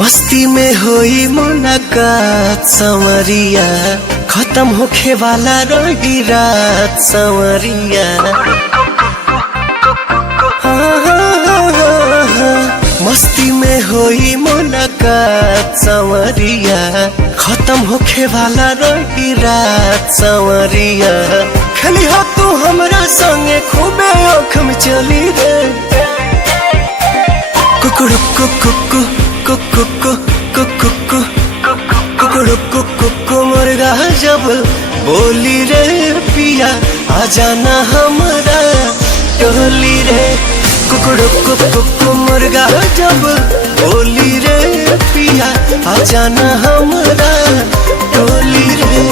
मस्ती में होई मुलाकात संवरिया, खत्म होखे वाला रही रात संवरिया। मस्ती में होई मुलाकात संवरिया, खत्म होखे वाला रही रात संवरिया। खेली हो तू हमरा संगे खूबे आँख में चली रे। कुकुरु कुकु कुकु कुकु कुकुरु कुकु मुर्गा जब बोली रे पिया, आ जाना हमरा टोली रे। कुकुरु कुकु मुर्गा जब बोली रे पिया, आ जाना हमरा टोली रे।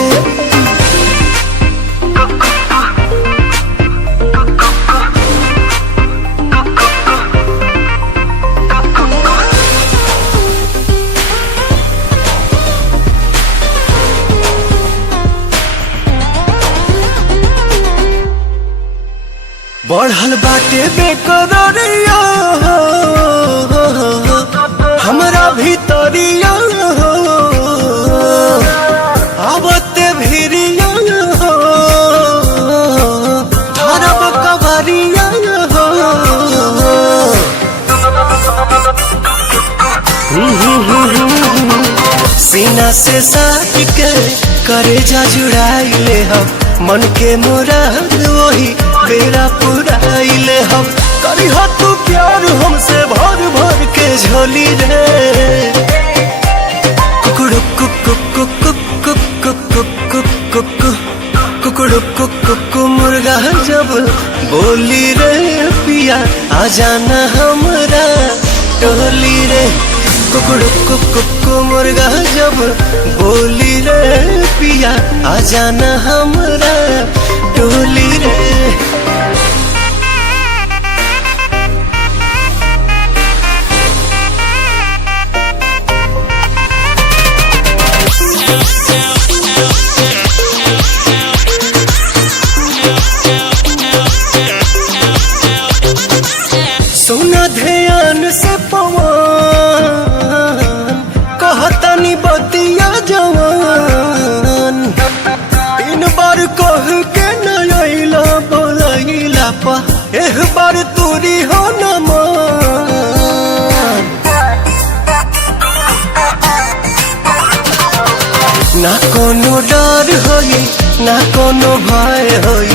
बढ़ल बाटे बेकरारिया हमरा भीतरिया, आवते भिरिया धरब कवरिया। सीना से साट के करे जा जुड़ाइले हम, मन के मुराद वही बेरा पुराइले हम। करी हो तू प्यार हमसे भर भर के झोली रे। कुकुरु कुकु कुकु कुकु कुकु कुकु कुकुरु कुकु मुर्गा जब बोली रे पिया, आ जाना हमरा टोली रे। कुकुरु कुकु मुर्गा जब बोली रे पिया, आ जाना हमरा टोली रे। सोना ध्यान से पवन कहतनी बतिया जवान, तीन बार कह के नैला बोलैला पा, एक बार तूरी हो न मान। ना कोनो डर होई ना कोनो भय होई,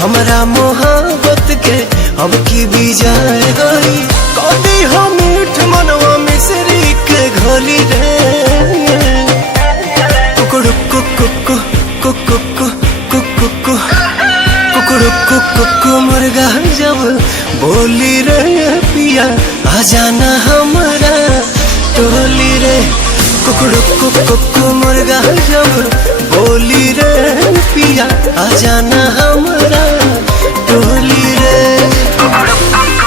हमरा मोहब्बत के अब की विजय होई। कदी हो मीठ मनवा मिश्री के घोली रे। कुकुरु कुकु कुकु कुकु कुकुरु कुकु मुर्गा जब बोली रे पिया, आ जाना हमरा टोली रे। कुकुरु कुकु मुर्गा जब बोली रे पिया, आ जाना हमरा